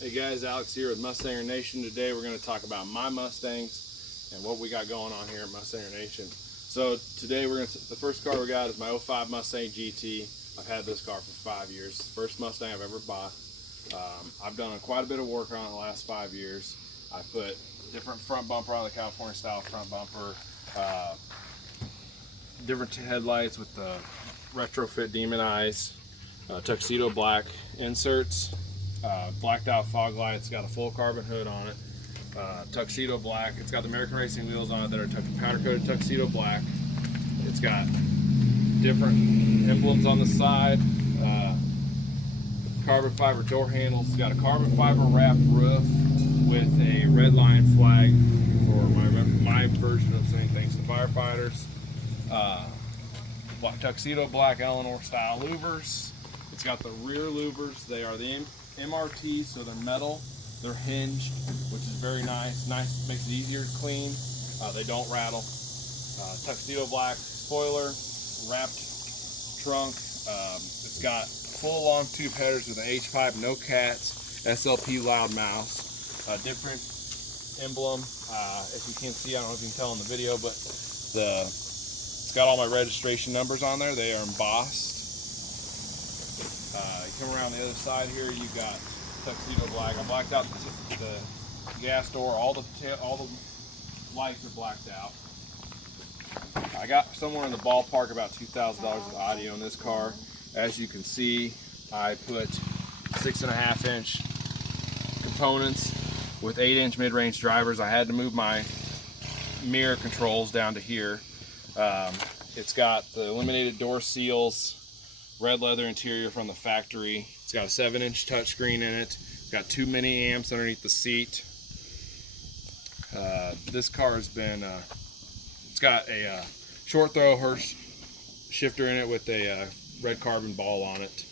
Hey guys, Alex here with Mustanger Nation. Today we're going to talk about my Mustangs and what we got going on here at Mustanger Nation. So today the first car we got is my '05 Mustang GT. I've had this car for 5 years. First Mustang I've ever bought. I've done quite a bit of work on it the last 5 years. I put different front bumper on the California style front bumper, different headlights with the retrofit demon eyes, tuxedo black inserts, blacked out fog lights, got a full carbon hood on it, tuxedo black. It's got the American Racing wheels on it that are powder coated tuxedo black. It's got different emblems on the side, carbon fiber door handles. It's got a carbon fiber wrapped roof with a red line flag for my version of saying thanks to firefighters. Tuxedo black Eleanor style louvers. It's got the rear louvers. They are the MRTs, so they're metal. They're hinged, which is very nice. Makes it easier to clean. They don't rattle. Tuxedo black spoiler, wrapped trunk. It's got full long tube headers with an H-pipe, no cats, SLP loud mouse. Different emblem. If you can't see, I don't know if you can tell in the video, but it's got all my registration numbers on there. They are embossed. You come around the other side here, you got tuxedo black. I blacked out the gas door. All the lights are blacked out. I got somewhere in the ballpark about $2,000 of audio in this car. As you can see, I put 6.5 inch components with 8-inch mid-range drivers. I had to move my mirror controls down to here. It's got the illuminated door seals, red leather interior from the factory. It's got a 7-inch touchscreen in it. It's got 2 mini amps underneath the seat. This car has been, it's got a short throw Hirsch shifter in it with a red carbon ball on it.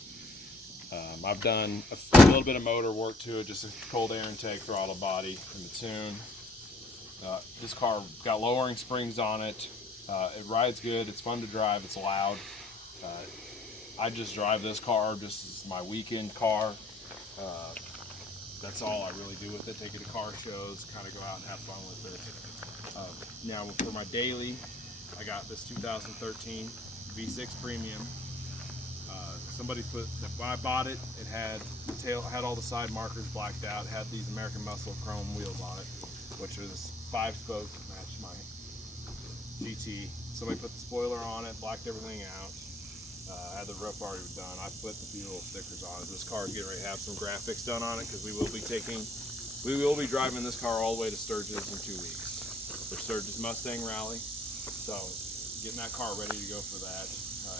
I've done a little bit of motor work to it, just a cold air intake, throttle body, and the tune. This car got lowering springs on it. It rides good, it's fun to drive, it's loud. I just drive this car just as my weekend car. That's all I really do with it. Take it to car shows, kind of go out and have fun with it. Now for my daily, I got this 2013 V6 Premium. When I bought it, it had all the side markers blacked out. It had these American Muscle chrome wheels on it, which was 5 spokes that matched my GT. Somebody put the spoiler on it, blacked everything out. I had the roof already done. I put a few little stickers on it. This car is getting ready to have some graphics done on it because we will be driving this car all the way to Sturgis in 2 weeks for Sturgis Mustang Rally. So getting that car ready to go for that.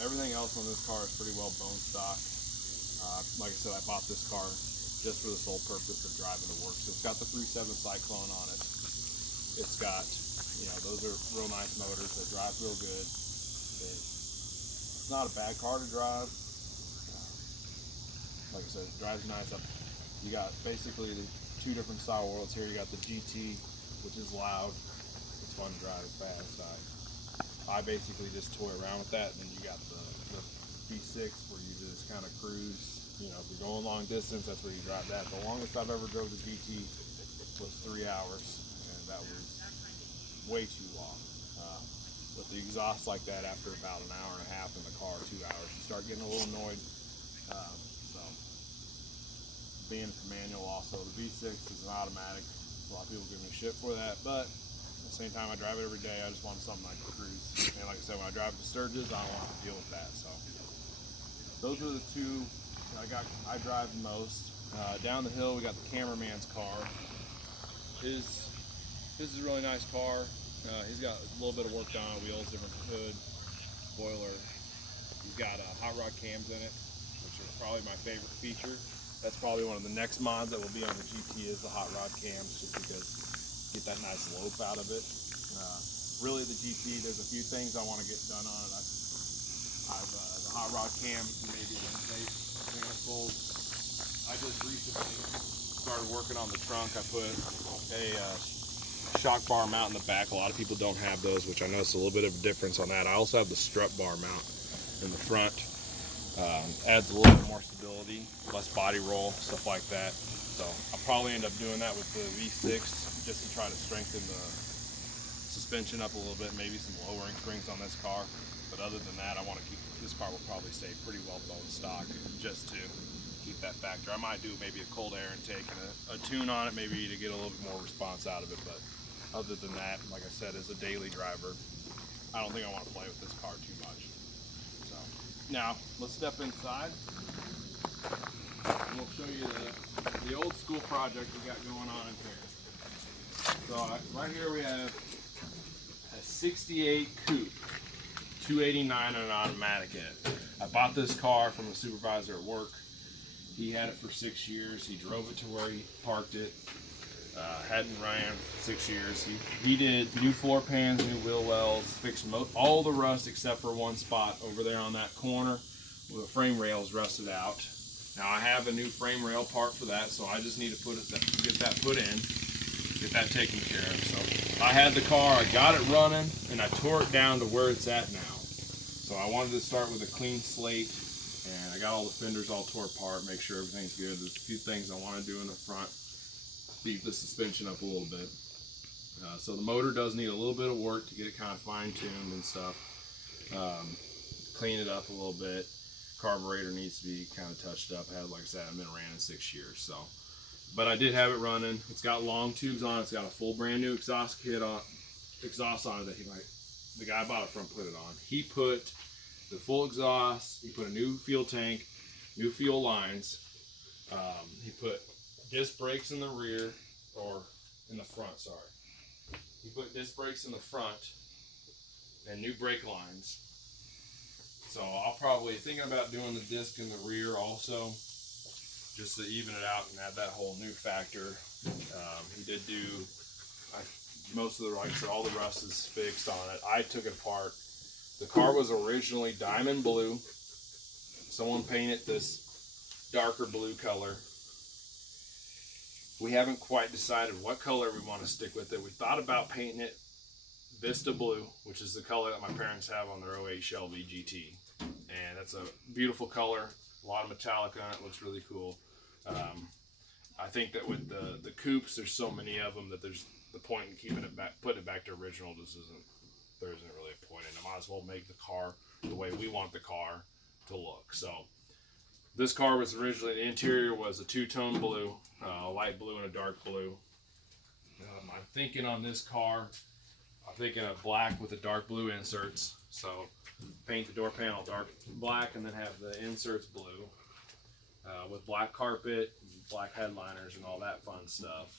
Everything else on this car is pretty well bone stock. Like I said, I bought this car just for the sole purpose of driving to work. So it's got the 3.7 Cyclone on it. It's got, those are real nice motors. They drive real good. It's not a bad car to drive. Like I said, it drives nice. You got basically the 2 different style worlds here. You got the GT, which is loud. It's fun to drive, it's fast. I basically just toy around with that. And then you got the V6 where you just kind of cruise. If you're going long distance, that's where you drive that. The longest I've ever drove the GT was 3 hours, and that was way too long. With the exhaust like that, after about an hour and a half in the car, 2 hours, you start getting a little annoyed. So being it's a manual also, the V6 is an automatic. A lot of people give me shit for that, but at the same time, I drive it every day. I just want something I can cruise. And like I said, when I drive to Sturgis, I don't want to deal with that. So those are the 2 I drive the most. Down the hill, we got the cameraman's car. His is a really nice car. He's got a little bit of work done on wheels, different hood, spoiler. He's got hot rod cams in it, which are probably my favorite feature. That's probably one of the next mods that will be on the GT is the hot rod cams, just because you get that nice lope out of it. Really, the GT, there's a few things I want to get done on it. The hot rod cam, maybe an intake manifold. I just recently started working on the trunk. I put a shock bar mount in the back. A lot of people don't have those, which I noticed a little bit of a difference on that. I also have the strut bar mount in the front. Adds a little bit more stability, less body roll, stuff like that. So I'll probably end up doing that with the V6 just to try to strengthen the suspension up a little bit, maybe some lowering springs on this car. But other than that, I want to keep this car will probably stay pretty well bone stock just to keep that factor. I might do maybe a cold air intake and a tune on it, maybe to get a little bit more response out of it. But other than that, like I said, as a daily driver, I don't think I want to play with this car too much. So now let's step inside and we'll show you the old school project we got going on in here. So right here we have a 68 coupe, 289 and an automatic in it. I bought this car from a supervisor at work. He had it for 6 years. He drove it to where he parked it. Hadn't ran for 6 years. He did new floor pans, new wheel wells, fixed all the rust except for one spot over there on that corner where the frame rail's rusted out. Now I have a new frame rail part for that, so I just need to get that put in, get that taken care of. So I had the car, I got it running, and I tore it down to where it's at now. So I wanted to start with a clean slate, and I got all the fenders all tore apart, make sure everything's good. There's a few things I want to do in the front, beef the suspension up a little bit. So the motor does need a little bit of work to get it kind of fine-tuned and stuff. Clean it up a little bit. Carburetor needs to be kind of touched up. Like I said, I've been ran in 6 years, so. But I did have it running. It's got long tubes on it. It's got a full brand new exhaust on it that the guy I bought it from put it on. He put the full exhaust. He put a new fuel tank, new fuel lines. He put disc brakes in the rear, or in the front, sorry. He put disc brakes in the front and new brake lines. So I'll probably thinking about doing the disc in the rear also, just to even it out and add that whole new factor. He did do most of the, like I said, all the rust is fixed on it. I took it apart. The car was originally diamond blue. Someone painted this darker blue color. We haven't quite decided what color we want to stick with it. We thought about painting it Vista Blue, which is the color that my parents have on their 08 Shelby GT. And that's a beautiful color, a lot of metallic on it, looks really cool. I think that with the coupes, there's so many of them that there's the point in keeping it back, putting it back to original there isn't really a point in it. I might as well make the car the way we want the car to look. So this car was originally, the interior was a two-tone blue, a light blue and a dark blue. I'm thinking on this car, I'm thinking of black with the dark blue inserts. So paint the door panel dark black and then have the inserts blue with black carpet, black headliners and all that fun stuff.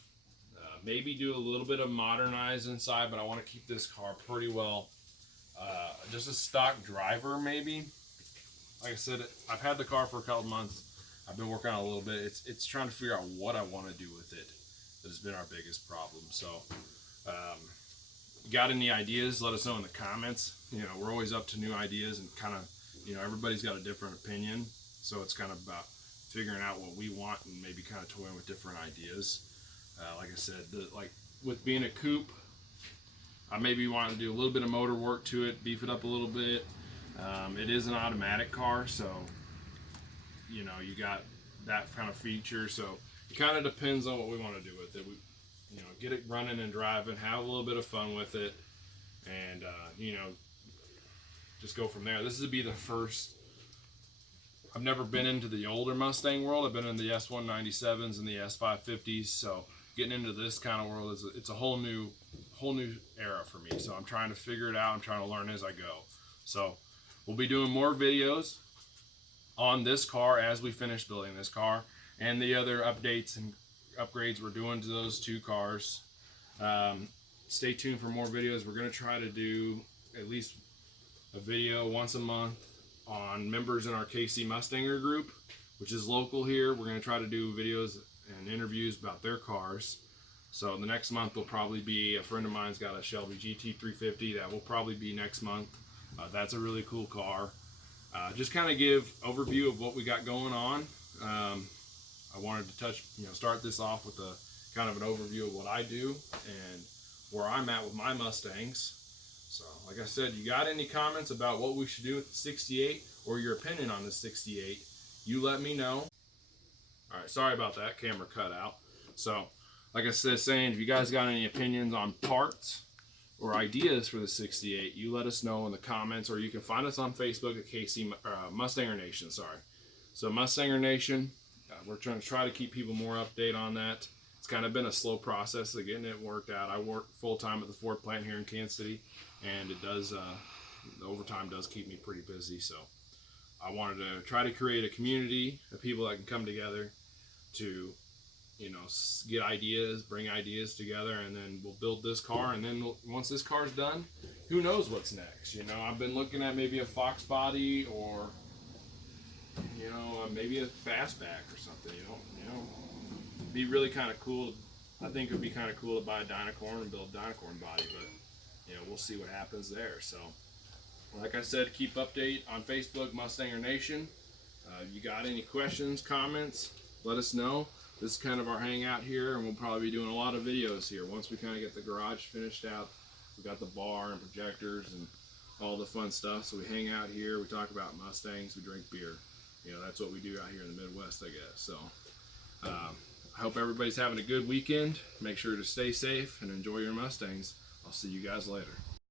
Maybe do a little bit of modernize inside, but I want to keep this car pretty well just a stock driver maybe. Like I said, I've had the car for a couple months. I've been working on it a little bit. It's trying to figure out what I want to do with it. That has been our biggest problem. So got any ideas, let us know in the comments. You know, we're always up to new ideas and kind of, you know, everybody's got a different opinion. So it's kind of about figuring out what we want and maybe kind of toying with different ideas. Like I said, like with being a coupe, I maybe want to do a little bit of motor work to it, beef it up a little bit. It is an automatic car, so, you know, you got that kind of feature. So it kind of depends on what we want to do with it. We, you know, get it running and driving, have a little bit of fun with it, and, you know, just go from there. This would be the first. I've never been into the older Mustang world. I've been in the S197s and the S550s, so getting into this kind of world it's a whole new era for me. So I'm trying to figure it out. I'm trying to learn as I go. So we'll be doing more videos on this car as we finish building this car and the other updates and upgrades we're doing to those two cars. Stay tuned for more videos. We're going to try to do at least a video once a month on members in our KC Mustanger group, which is local here. We're going to try to do videos and interviews about their cars. So the next month will probably be, a friend of mine's got a Shelby GT350 that will probably be next month. That's a really cool car. Just kind of give overview of what we got going on. I wanted to start this off with a kind of an overview of what I do and where I'm at with my Mustangs. So, like I said, you got any comments about what we should do with the 68 or your opinion on the 68, you let me know. All right, sorry about that, camera cut out. So, like I said, if you guys got any opinions on parts or ideas for the 68, you let us know in the comments, or you can find us on Facebook at Mustanger Nation. Sorry. So Mustanger Nation, we're trying to keep people more update on that. It's kind of been a slow process of getting it worked out. I work full time at the Ford plant here in Kansas City, and it does the overtime does keep me pretty busy. So I wanted to try to create a community of people that can come together to, you know, get ideas, bring ideas together, and then we'll build this car. And then once this car's done, who knows what's next? You know, I've been looking at maybe a Fox body, or you know, maybe a fastback or something. You know, it'd be really kind of cool. I think it would be kind of cool to buy a Dynacorn and build a Dynacorn body, but you know, we'll see what happens there. So, like I said, keep update on Facebook, Mustanger Nation. You got any questions, comments? Let us know. This is kind of our hangout here, and we'll probably be doing a lot of videos here once we kind of get the garage finished out. We got the bar and projectors and all the fun stuff. So we hang out here, we talk about Mustangs, we drink beer. You know, that's what we do out here in the Midwest, I guess. So I hope everybody's having a good weekend. Make sure to stay safe and enjoy your Mustangs. I'll see you guys later.